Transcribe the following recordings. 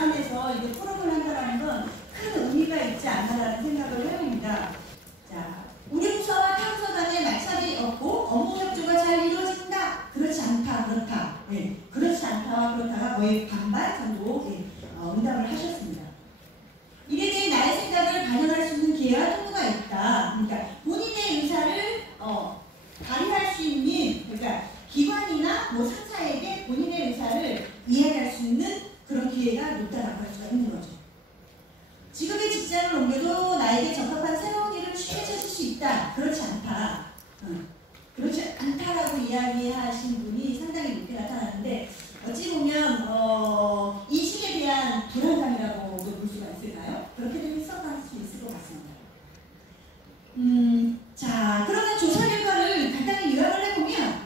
마담에서 이거 포럼을 한다는 건 큰 의미가 있지 않나라는 생각을 해봅니다. 자, 우리 부서와 타 부서 간에 마찰이 없고 업무 협조가 잘 이루어진다. 그렇지 않다. 그렇다. 네, 그렇지 않다와 그렇다가 거의 반반 정도 응답을 하셨습니다. 이에 대해 나의 생각을 반영할 수 있는 기회와 통로가 있다. 그러니까 본인의 의사를 발휘할 수 있는, 그러니까 기관이나 뭐 상사에게 본인의 의사를 이야기할 수 있는 그런 기회가 높다라고 할 수가 있는 거죠. 지금의 직장을 옮겨도 나에게 적합한 새로운 일을 쉽게 찾을 수 있다. 그렇지 않다. 그렇지 않다라고 이야기하신 분이 상당히 높게 나타나는데, 어찌 보면 이직에 대한 불안감이라고도 볼 수가 있을까요? 그렇게도 해석할 수 있을 것 같습니다. 자, 그러면 조사 결과를 간단히 요약을 해보면,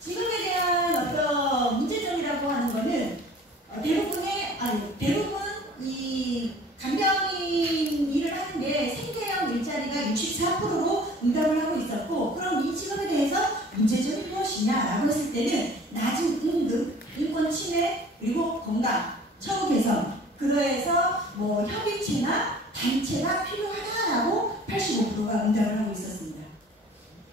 지금에 대한 어떤 문제점이라고 하는 거는 대부분 이 간병인 일을 하는데 생계형 일자리가 64%로 응답을 하고 있었고, 그럼 이 직업에 대해서 문제점이 무엇이냐라고 했을 때는 낮은 임금, 인권 침해, 그리고 건강, 처우 개선, 그래서 뭐 협의체나 단체가 필요하다라고 85%가 응답을 하고 있었습니다.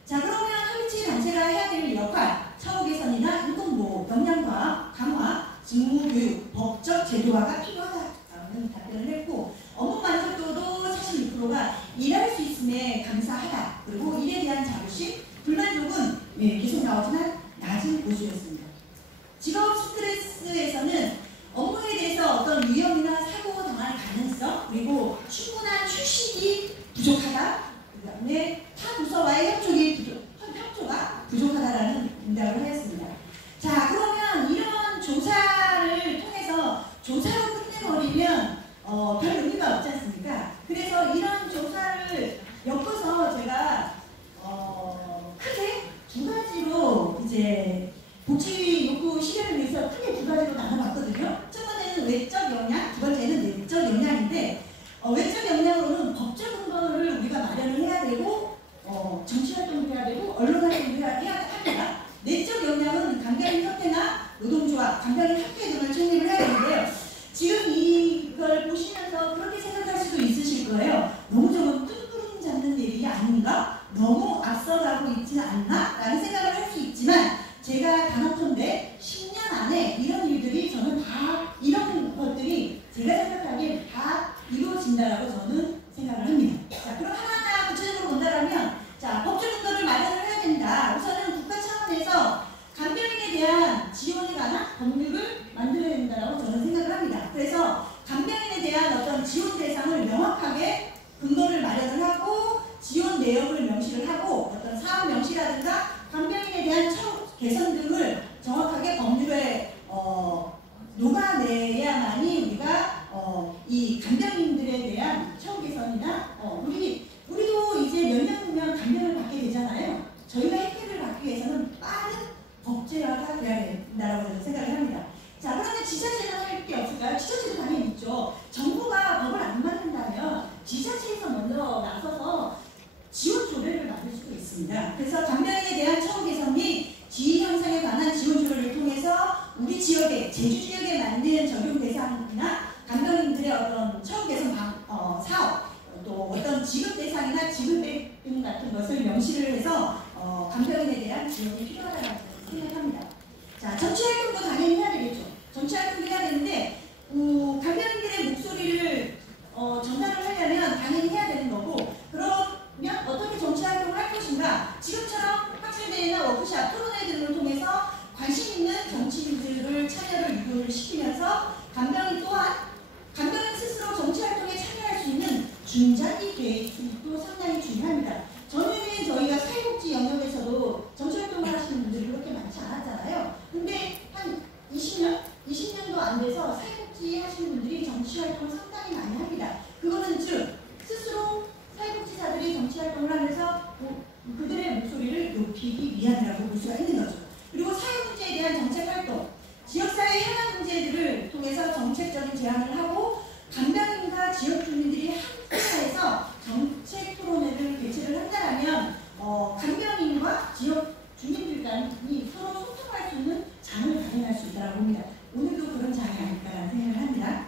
자, 그러면 협의체 단체가 해야 될 역할, 처우 개선이나 인권보호, 역량 강화, 직무 교육, 법적 제도화가 필요하다라는 답변을 했고, 업무 만족도도 42%가 일할 수 있음에 감사하다. 그리고 일에 대한 자부심, 불만족은 계속 나오지만 낮은 보수였습니다. 직업 스트레스에서는 업무에 대해서 어떤 위험이나 사고 당할 가능성, 그리고 충분한 휴식이 부족하다. 그 다음에 타 부서와의 협조가 부족하다라는 응답을 하였습니다. 자, 그러면 이런 조사를 통해서 조사로 끝내버리면 별 의미가 없지 않습니까? 그래서 이런 조사를 엮어서 제가 크게 두 가지로 이제 복지 욕구 실현을 위해서 크게 두 가지로 나눠봤거든요. 첫 번째는 외적 역량, 두 번째는 내적 역량인데, 외적 역량으로는 법적 근거를 우리가 마련을 해야 되고, 정치활동을 해야 되고, 언론활동을 해야 합니다. 내적 역량은 간병인 협회나 노동조합, 간병인 학회 등을 창립을 해야 되는데요. 지금 이걸 보시면서 그렇게 생각할 수도 있으실 거예요. 너무 저건 뜬구름 잡는 일이 아닌가? 너무 앞서가고 있지는 않나? 라는 생각을 할 수 있지만, 제가 단언컨대 10년 안에 이런 일들이 저는 다, 이런 것들이 제가 생각하기엔 다 이루어진다라고 저는 생각을 합니다. 자, 그럼 하나하나 구체적으로 본다면, 자, 법적 근거를 마련을 해야 된다. 우선은 국가 차원에서 간병인에 대한 지원에 관한 법률을 만들어야 된다라고 저는 생각을 합니다. 그래서 간병인에 대한 어떤 지원 대상을 명확하게 근거를 마련을 하고, 지원 내역을 명시를 하고, 어떤 사업 명시라든가 간병인에 대한 처우 개선 등을 정확하게 법률에 녹아내야만이 우리가 이 간병인들에 대한 처우 개선이나 우리도 이제 몇 년 후면 간병을 받게 되잖아요. 저희가 혜택을 받기 위해서는 빠른 법제화가 돼야 된다고 저는 생각을 합니다. 자, 그러면 지자체는 할 게 없을까요? 지자체도 당연히 있죠. 정부가 법을 안 만든다면 지자체에서 먼저 나서서 지원 조례를 만들 수도 있습니다. 그래서 간병인에 대한 처우 개선 및 지위 향상에 관한 지원 조례를 통해서 우리 지역에, 제주 지역에 맞는 적용 대상이나 간병인들의 어떤 처우 개선 사업, 또 어떤 지급 대상이나 지급액 등 같은 것을 명시를 해서 간병인에 대한 지원이 필요하다고 생각합니다. 자, 정치활동도 당연히 해야 되겠죠. 정치활동도 해야 되는데 간병인들의 목소리를 전달을 하려면 당연히 해야 되는 거고, 그러면 어떻게 정치활동을 할 것인가? 지금처럼 학술대회나 워크샵, 토론회 등을 통해서 관심 있는 정치인들을 참여를 유도를 시키면서 간병인 스스로 정치활동에 참여할 수 있는 중장기 계획도 상당히 중요합니다. 전에는 저희가 사회복지 영역에서도 정치활동을 하시는 분들이 그렇게 많지 않았잖아요. 근데 한 20년도 안 돼서 사회복지 하시는 분들이 정치활동을 상당히 많이 합니다. 그거는 즉 스스로 사회복지사들이 정치활동을 하면서 그들의 목소리를 높이기 위함이라고 볼 수가 있는 거죠. 그리고 사회문제에 대한 정책활동, 지역사회 현안 문제들을 통해서 정책적인 제안을 하고, 간병인과 지역 주민들이 함께해서 정책 토론회를 개최를 한다면 간병인과 지역 주민들 간이 서로 소통할 수 있는 장을 마련할 수 있다고 봅니다. 오늘도 그런 장이 아닐까라는 생각을 합니다.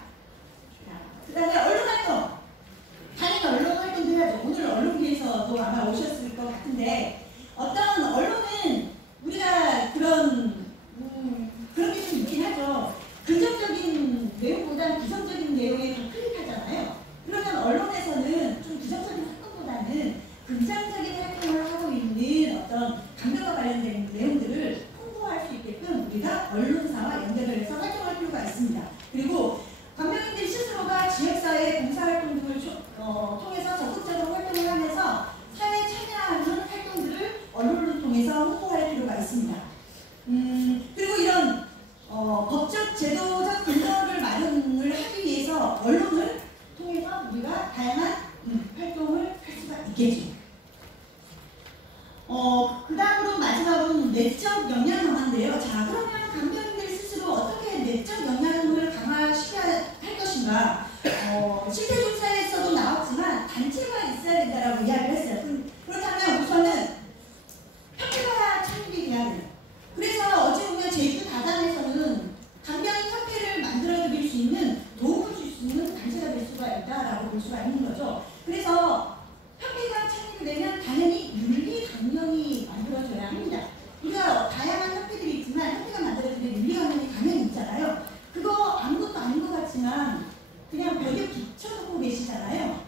보면 부정적인 내용에 더 클릭하잖아요. 그러면 언론에서는 좀 부정적인 활동보다는 긍정적인 활동을 하고 있는 어떤 강변과 관련된 내용들을 홍보할 수 있게끔 우리가 언론사와 연결을 해서 활동할 필요가 있습니다. 그리고 간병인들 스스로가 지역사회 봉사활동 등을 통해서 적극적으로 활동을 하면서 사회에 참여하는 활동들을 언론을 통해서 홍보할 필요가 있습니다. 그리고 이런 법적, 제도적 근거를 마련을 하기 위해서 언론을 통해서 우리가 다양한 활동을 할 수가 있겠죠. 그 다음으로 마지막으로는 내적 역량 강화인데요. 자, 그러면 간병인들 스스로 어떻게 내적 역량을 강화시켜야 할 것인가? 실태조사에서도 나왔지만 단체가 있어야 된다라고 이야기를 했어요. 그렇다면 우선은 협회가 창립이 돼야 돼요. 그래서 어찌 보면 제주 다단에서는 간병인 협회를 만들어 드릴 수 있는, 도움을 줄 수 있는 단체가 될 수가 있다라고 볼 수가 있는 거죠. 그래서 협회가 창립이 되면 당연히 윤리 강령이 만들어져야 합니다. 우리가 다양한 협회들이 있지만 협회가 만들어지는 윤리 강령이 당연히 있잖아요. 그거 아무것도 아닌 것 같지만 그냥 벽에 붙여놓고 계시잖아요.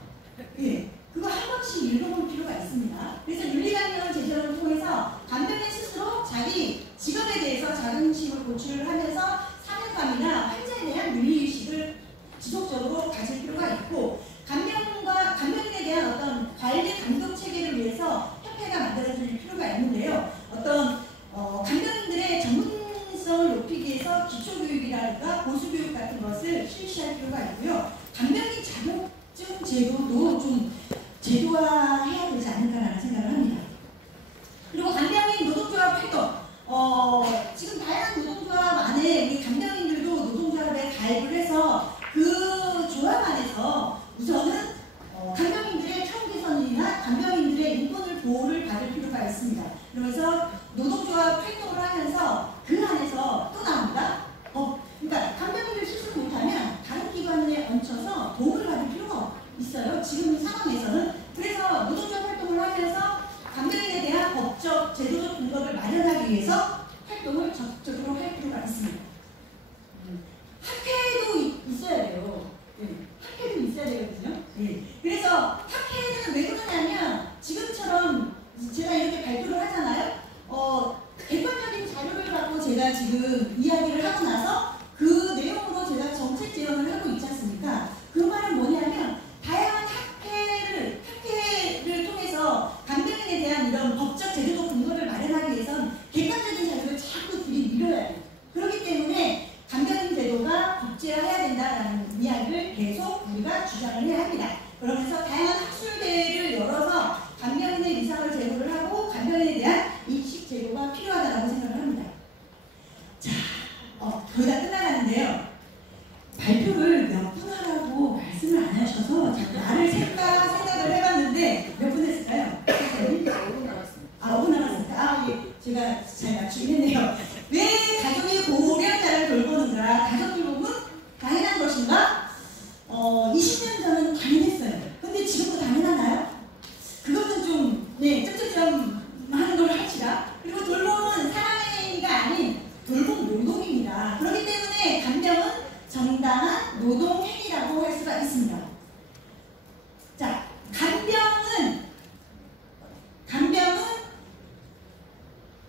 예, 그거 한 번씩 읽어볼 필요가 있습니다. 그래서 윤리 강령을 제정을 통해서 간병인 스스로 자기 직업에 대해서 자긍심을 고취하면서 사명감이나 환자에 대한 윤리의식을 지속적으로 가질 필요가 있고, 간병인에 대한 어떤 관리 감독 체계를 위해서 협회가 만들어질 필요가 있는데요. 어떤 간병인들의 전문성을 높이기 위해서 기초교육이라든가 보수교육 같은 것을 실시할 필요가 있고요. 간병인 자격증 제도도 좀 제도화해야 되지 않을까라는 생각을 합니다. 그리고 간병인 노동조합 활동, 지금 다양한 노동조합 안에 우리 간병인들도 노동조합에 가입을 해서 그 조합 안에서 우선은 간병인들의 처우 개선이나 간병인들의 인권을 보호를 받을 필요가 있습니다. 그러면서 노동조합 활동을 하면서 그 안에서 또 나옵니다. 그러니까 간병인들 스스로 못하면 다른 기관에 얹혀서 도움을 받을 필요가 있어요. 지금 상황에서는. 그래서 노동조합 활동을 하면서 간병인에 대한 법적, 제도적 근거를 마련하기 위해서 활동을 적극적으로 할 필요가 있습니다. 학회도 있어야 돼요. 네. 학회도 있어야 되거든요. 네. 그래서 학회는 왜 그러냐면 지금처럼 제가 이렇게 발표를 하잖아요. 객관적인 자료를 갖고 제가 지금 이야기를 하고 나서 그 내용으로 제가 정책 제언을 하고 있지 않습니까? 그 말은 뭐냐면 다양한 학회를 통해서 간병인에 대한 이런 법적 제도적 근거를 마련하기 위해서는 객관적인 자료를 자꾸 들이밀어야 돼요. 그렇기 때문에 간병인 제도가 국제화해야 된다라는 이야기를 계속 우리가 주장을 해야 합니다. 그러면서 다양한 학술대회를 열어서 간병인의 위상을 제고를 하고 간병인에 대한 인식 제고가 필요하다고 생각을 합니다. 자, 거의 다 끝나가는데요. 발표를 몇 분 하라고 말씀을 안 하셔서 나를 생각을 해봤는데 몇 분 했을까요? 5분 남았습니다. 5분 남았습니다. 예, 제가 잘 맞추긴 했네요. 왜 가족이 고령자를 돌보는가? 가족 돌봄은 당연한 것인가? 20년 전은 당연했어요. 근데 지금도 당연하나요? 그것은 좀, 점점점 하는 걸 합시다. 그리고 돌봄은 사랑의가 아닌 돌봄 노동입니다. 그렇기 때문에 간병은 정당한 노동 행위라고 할 수가 있습니다. 자, 간병은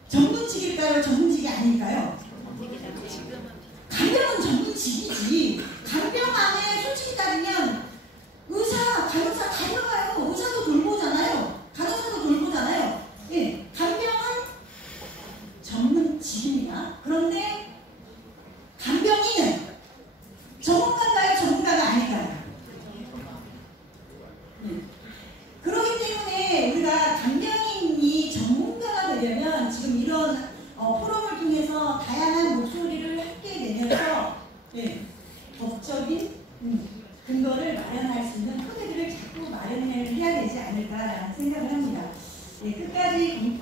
전문직일까요? 전문직이 아닐까요? 간병은 전문직이지. 간병 안에 솔직히 따지면 의사, 간호사 다 들어가요. 의사도 돌보잖아요. 간호사도 돌보잖아요. 예, 간병은 전문직입니다. 그런데 간병인은 전문가인가요? 전문가가 아닐까요? 그렇기 때문에 우리가 간병인이 전문가가 되려면 지금 이런 포럼을 통해서 다양한 목소리를 함께 내면서 법적인 근거를 마련할 수 있는 토대들을 자꾸 마련해야 되지 않을까라는 생각을 합니다. 끝까지